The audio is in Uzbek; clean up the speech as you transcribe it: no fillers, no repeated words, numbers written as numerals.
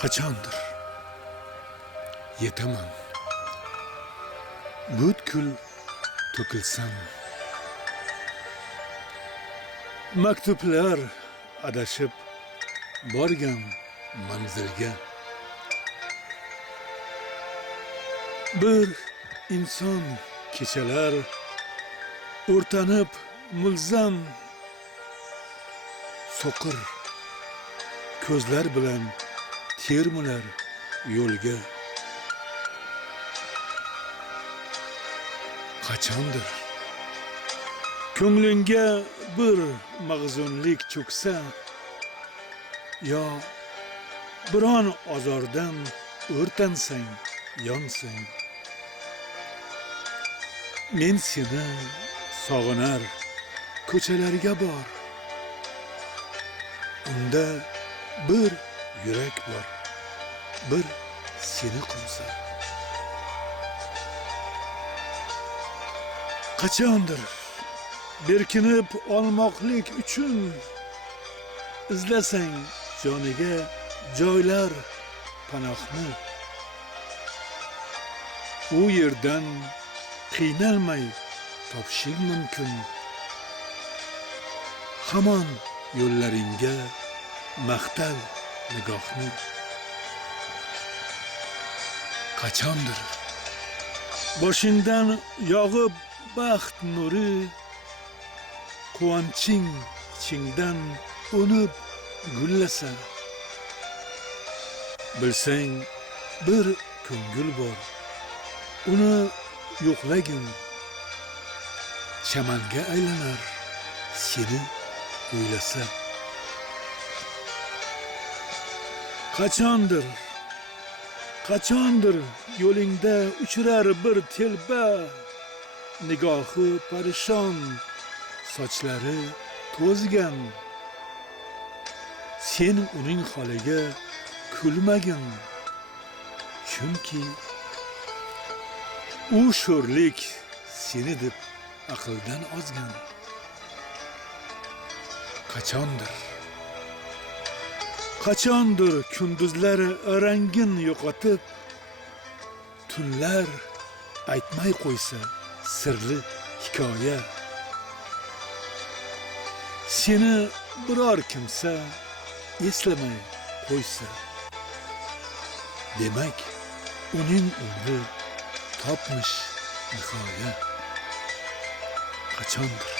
Qachondir yetaman butkul to'kilsam, maktublar adashib borgan manzilga, bir inson kechalar o'rtanib mulzam so'qir ko'zlar bilan termilar yo'lga. Qachondir ko'nglingga bir mag'zunlik cho'ksa, yo biron ozordan o'rtansang, yonsang, men seni sog'inar ko'chalarga bor. Unda bir yurak bor, bir seni quvsa. Qachondir berkinib olmoqlik uchun izlasang joniga joylar panohni, u yerdan qiynalmay topishing mumkin. Hamon yo'llaringga maqtal nigohni. Qachondir boshingdan yog'ib baxt nuri, quvonching ichingdan unib gullasa, bilsang bir ko'ngil bor, uni yo'qlagin, chamanga aylanar seni o'ylasa. Qachondir yo'lingda uchrar bir telba, nigohi parishon, sochlari to'zgan. Sen uning holiga kulmagin, chunki u sho'rlik seni deb aqldan ozgan. Qachondir kunduzlar rangin yo'qotib, tunlar aytmay qo'ysa sirli hikoya. Seni biror kimsa eslamay qo'ysa, demak uning umri topmish nihoya. Qachondir